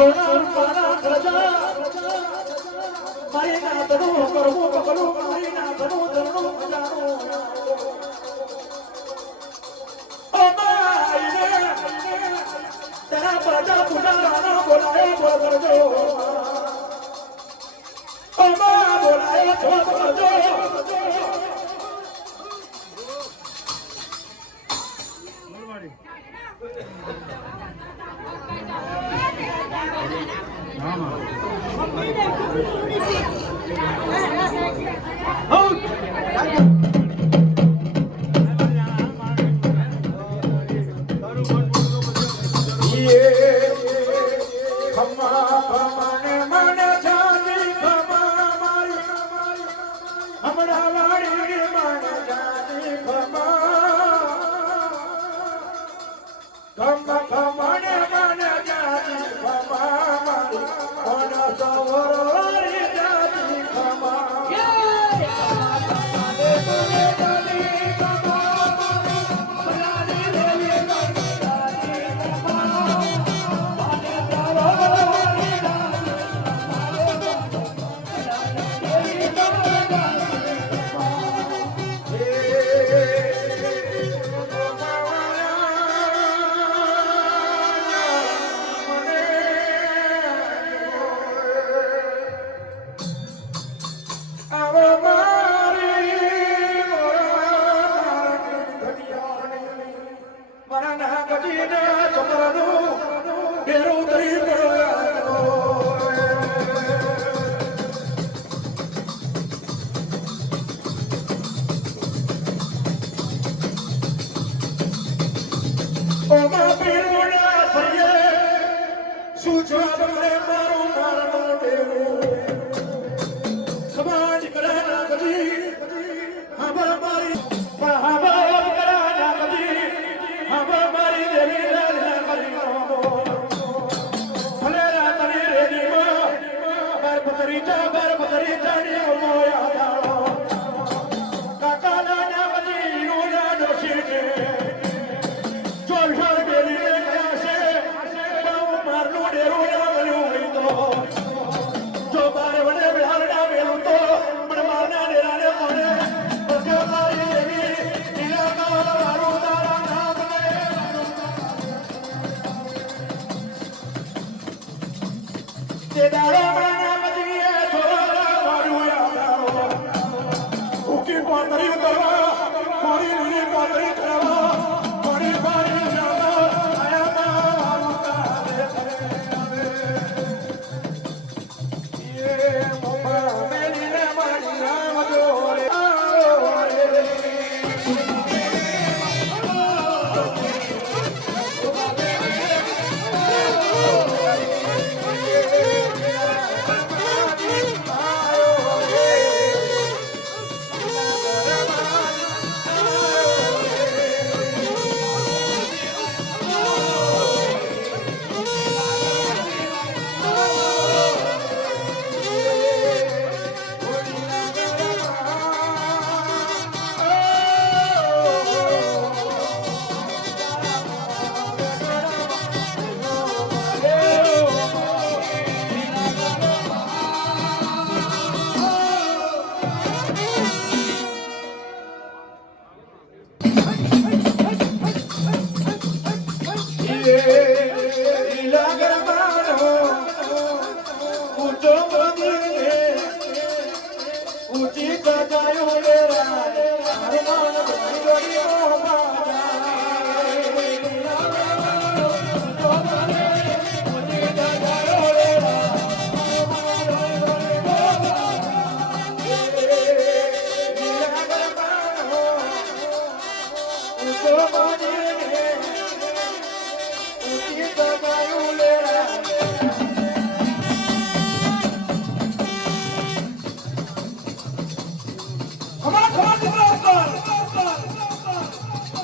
સોના મારા પ્રજા મારી ના ધનો કરવો કબલો મારી ના ધનો ધરણો મજાનો તારા પ્રજા પૂજાવાના બોલાય બોલજો અમા બોલાય છો બોલજો Thank you. Out! Te daré abrazo.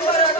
Thank you.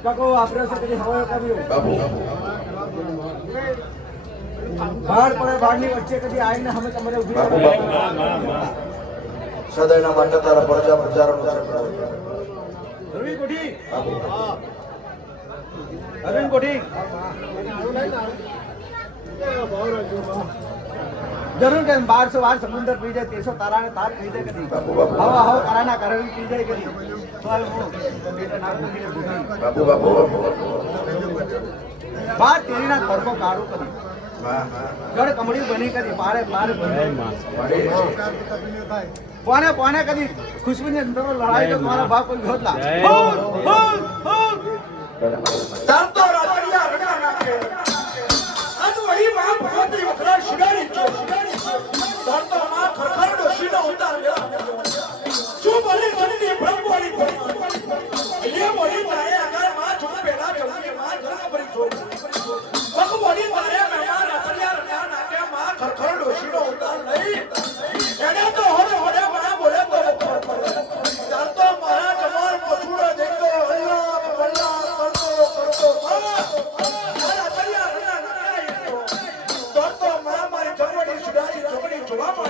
બાપુ બહાર પડે બહારની વચ્ચે કદી આવીને અમે તમારે ઊભી સદાયના માટે તારા પ્રજા પ્રચારનું છે. રવિ કોઠી. અરવિંદ કોઠી. જરૂર કે બારસો વાર સમુદ્ર પી જાય તેસો તારા ને તાર પી જાય કે બાપુ હવા તારા ના કરવી પી જાય કે તો હવે બાપુ બાર તેરીના ખડકો કાઢું કરી જડ કમળી બની કરી મારે પારે બની કોને કોને કદી ખુશ્બુની અંદર લડાઈ તો તમારા બાપ કોઈ ઘોટલા તરતો રાતડિયા તરતો માં ખરખર ડોશીનો ઉતાર ગયો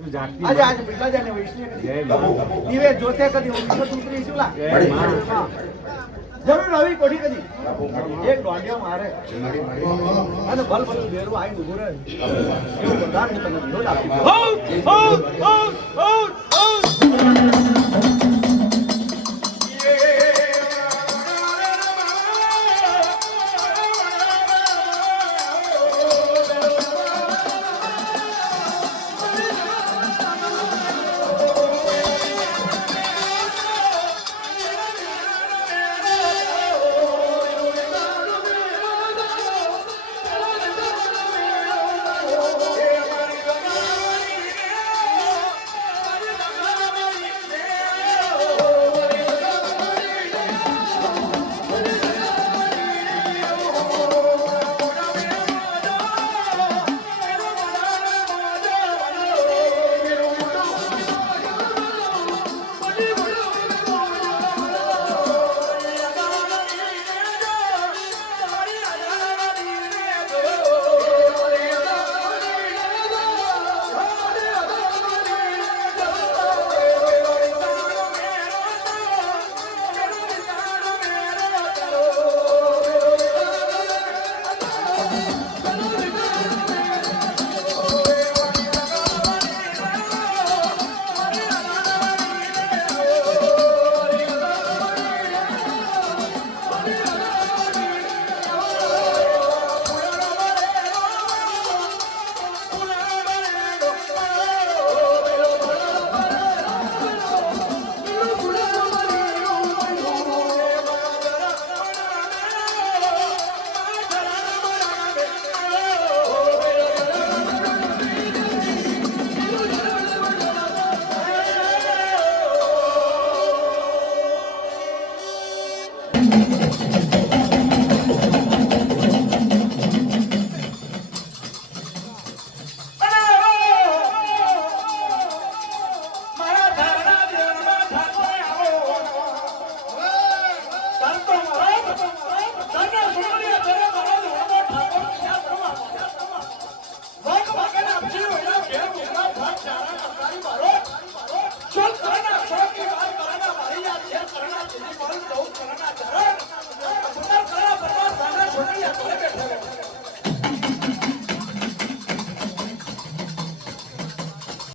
તું જાગતી આજે આજે પીલા જાય ને વૈષ્ણવ દિવે જોતે કદી શું લા? હા. જરૂર આવી કોઠી કદી? એક દોંડિયો મારે. અને ભલ ભલ બેરું આવી ઊભું રહે. એવું બધા તને. આપી હો करना चरण पुनर्करण परमात्मा छोड़िया तोरे बैठे